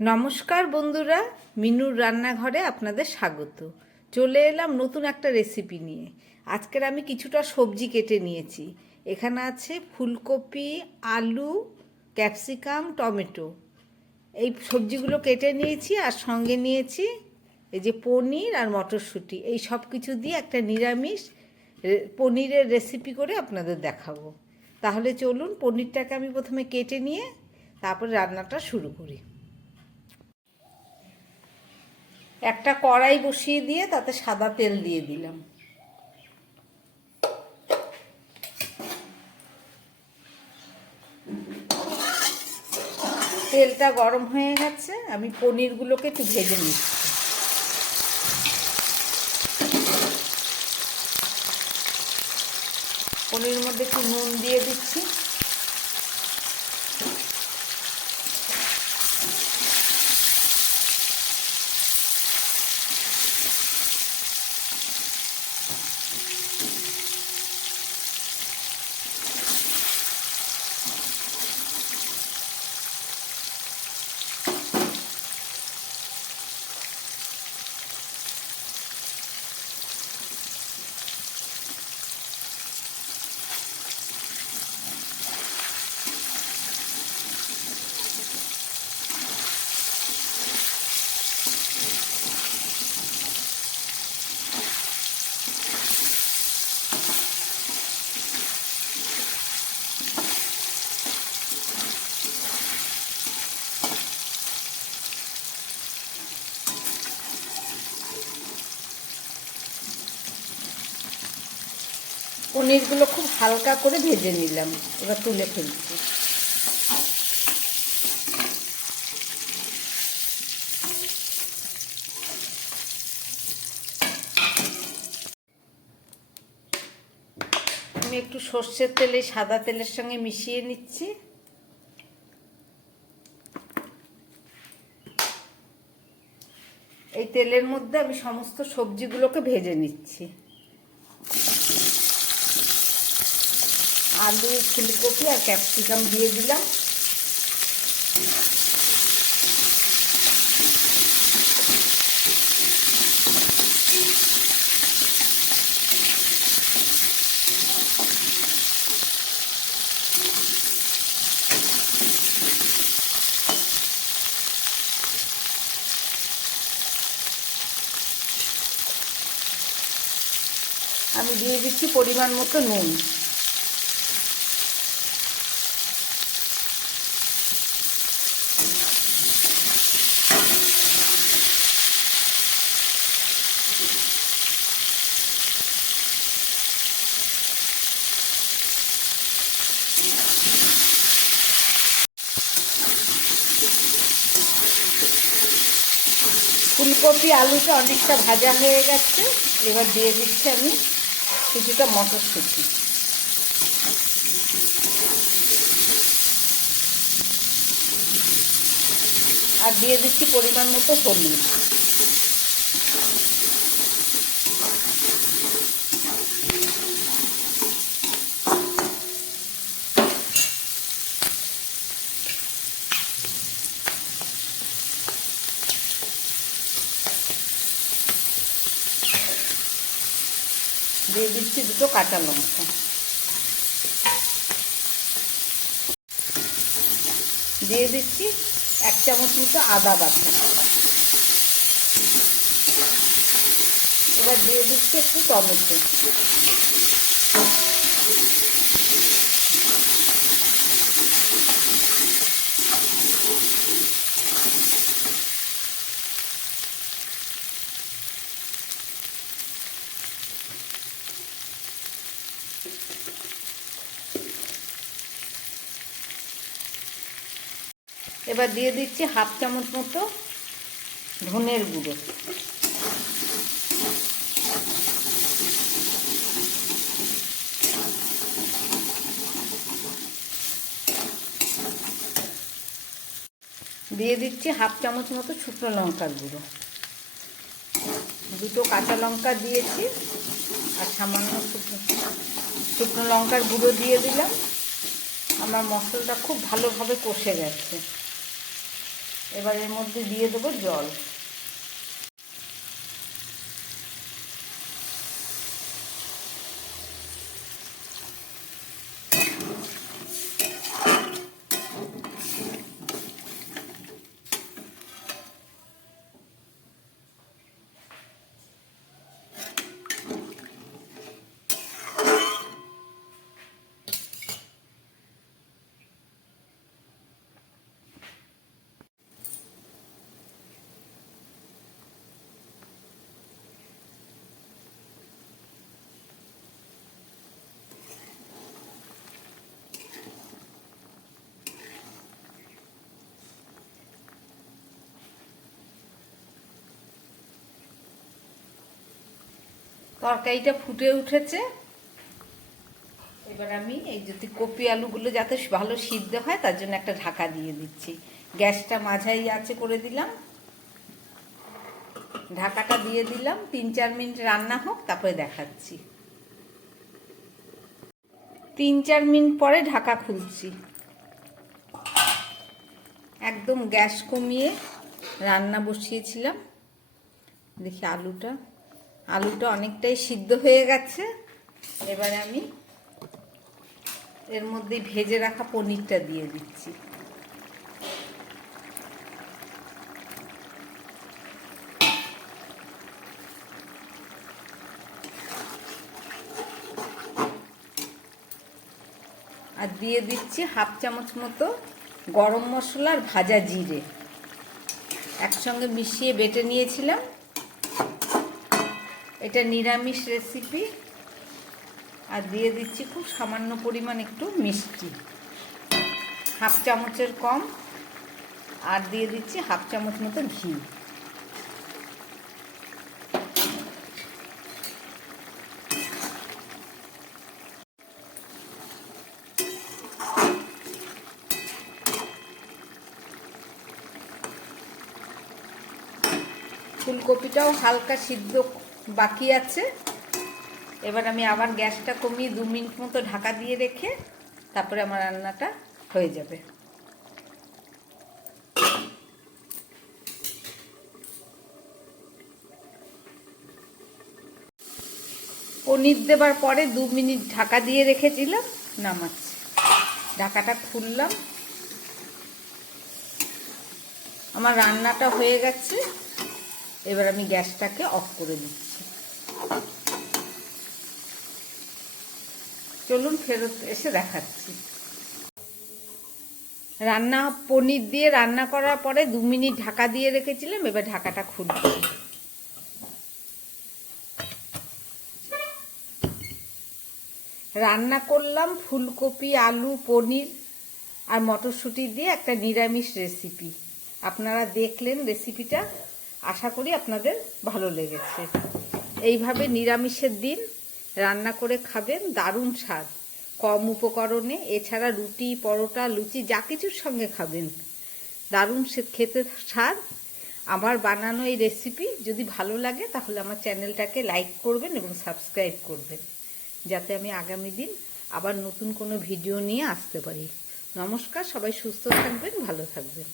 নমস্কার বন্ধুরা, মিনুর রান্নাঘরে আপনাদের স্বাগত। চলে এলাম নতুন একটা রেসিপি নিয়ে। আজকের আমি কিছুটা সবজি কেটে নিয়েছি। এখানে আছে ফুলকপি, আলু, ক্যাপসিকাম, টমেটো। এই সবজিগুলো কেটে নিয়েছি আর সঙ্গে নিয়েছি এই যে পনির আর মটরশুঁটি। এই সব কিছু দিয়ে একটা নিরামিষ পনিরের রেসিপি করে আপনাদের দেখাবো। তাহলে চলুন, পনিরটাকে আমি প্রথমে কেটে নিয়ে তারপর রান্নাটা শুরু করি। একটা কড়াই বসিয়ে দিয়ে তাতে সাদা তেল দিয়ে দিলাম। তেলটা গরম হয়ে গেছে, আমি পনিরগুলোকে একটু ভেজে নিচ্ছি। পনিরের মধ্যে একটু নুন দিয়ে দিচ্ছি। পনিরগুলো খুব হালকা করে ভেজে নিলাম, এবার তুলে ফেলছি। আমি একটু সর্ষের তেলে সাদা তেলের সঙ্গে মিশিয়ে নিচ্ছি। এই তেলের মধ্যে আমি সমস্ত সবজিগুলোকে ভেজে নিচ্ছি। আলু, ফুলকপি আর ক্যাপসিকাম দিয়ে দিলাম। আমি দিয়ে দিচ্ছি পরিমাণ মতো নুন। ফুলকপি আলুটা অনেকটা ভাজা হয়ে গেছে, এবার দিয়ে দিচ্ছি আমি কিছুটা মটরশুঁটি। আর দিয়ে দিচ্ছি পরিমাণ মতো হলুদ। দিয়ে দিচ্ছি দুটো কাঁচা লঙ্কা। দিয়ে দিচ্ছি 1 চামচ মতো আদা বাটা। এবার দিয়ে দিচ্ছি একটু টমেটো। এবার দিয়ে দিচ্ছি 1/2 চামচ মতো ধনের গুঁড়ো। দিয়ে দিচ্ছি 1/2 চামচ মতো শুকনো লঙ্কার গুঁড়ো। দুটো কাঁচা লঙ্কা দিয়েছি আর সামান্য শুকনো লঙ্কার গুঁড়ো দিয়ে দিলাম। আমার মশলাটা খুব ভালোভাবে কষে গেছে। এবার এর মধ্যে দিয়ে দেবো জল। তরকারিটা ফুটে উঠেছে। এবার আমি এই যদি কপি আলুগুলো যাতে ভালো সিদ্ধ হয় তার জন্য একটা ঢাকা দিয়ে দিচ্ছি। গ্যাসটা মাঝারি আঁচে করে দিলাম, ঢাকাটা দিয়ে দিলাম। 3-4 মিনিট রান্না হোক, তারপরে দেখাচ্ছি। 3-4 মিনিট পরে ঢাকা খুলছি। একদম গ্যাস কমিয়ে রান্না বসিয়েছিলাম। দেখি আলুটা অনেকটাই সিদ্ধ হয়ে গেছে। এবারে আমি এর মধ্যে ভেজে রাখা পনিরটা দিয়ে দিচ্ছি। আর দিয়ে দিচ্ছি 1/2 চামচ মতো গরম মশলা আর ভাজা জিরে একসঙ্গে মিশিয়ে বেটে নিয়েছিলাম। এটা নিরামিষ রেসিপি। আর দিয়ে দিচ্ছি খুব সামান্য পরিমাণ একটু মিষ্টি, 1/2 চামচের কম। আর দিয়ে দিচ্ছি 1/2 চামচ মতো ঘি। ফুলকপিটাও হালকা সিদ্ধ বাকি আছে। এবার আমি আবার গ্যাসটা কমিয়ে 2 মিনিট মতো ঢাকা দিয়ে রেখে তারপরে আমার রান্নাটা হয়ে যাবে। পনির দেবার পরে 2 মিনিট ঢাকা দিয়ে রেখেছিলাম, নামাচ্ছি। ঢাকাটা খুললাম। আমার রান্নাটা হয়ে গেছে। এবার আমি গ্যাসটাকে অফ করে দিচ্ছি। চলুন ফেরত এসে দেখাচ্ছি। পনির দিয়ে রান্না করার পরে 2 মিনিট ঢাকা দিয়ে রেখেছিলাম। এবার ঢাকাটা খুলছি। রান্না করলাম ফুলকপি, আলু, পনির আর মটরশুঁটি দিয়ে একটা নিরামিষ রেসিপি। আপনারা দেখলেন রেসিপিটা, আশা করি আপনাদের ভালো লেগেছে। এইভাবে নিরামিষের দিন রান্না করে খাবেন, দারুণ স্বাদ, কম উপকরণে। এছাড়া রুটি, পরোটা, লুচি যা কিছুর সঙ্গে খাবেন, দারুণ খেতে স্বাদ। আমার বানানো এই রেসিপি যদি ভালো লাগে তাহলে আমার চ্যানেলটাকে লাইক করবেন এবং সাবস্ক্রাইব করবেন, যাতে আমি আগামী দিন আবার নতুন কোনো ভিডিও নিয়ে আসতে পারি। নমস্কার, সবাই সুস্থ থাকবেন, ভালো থাকবেন।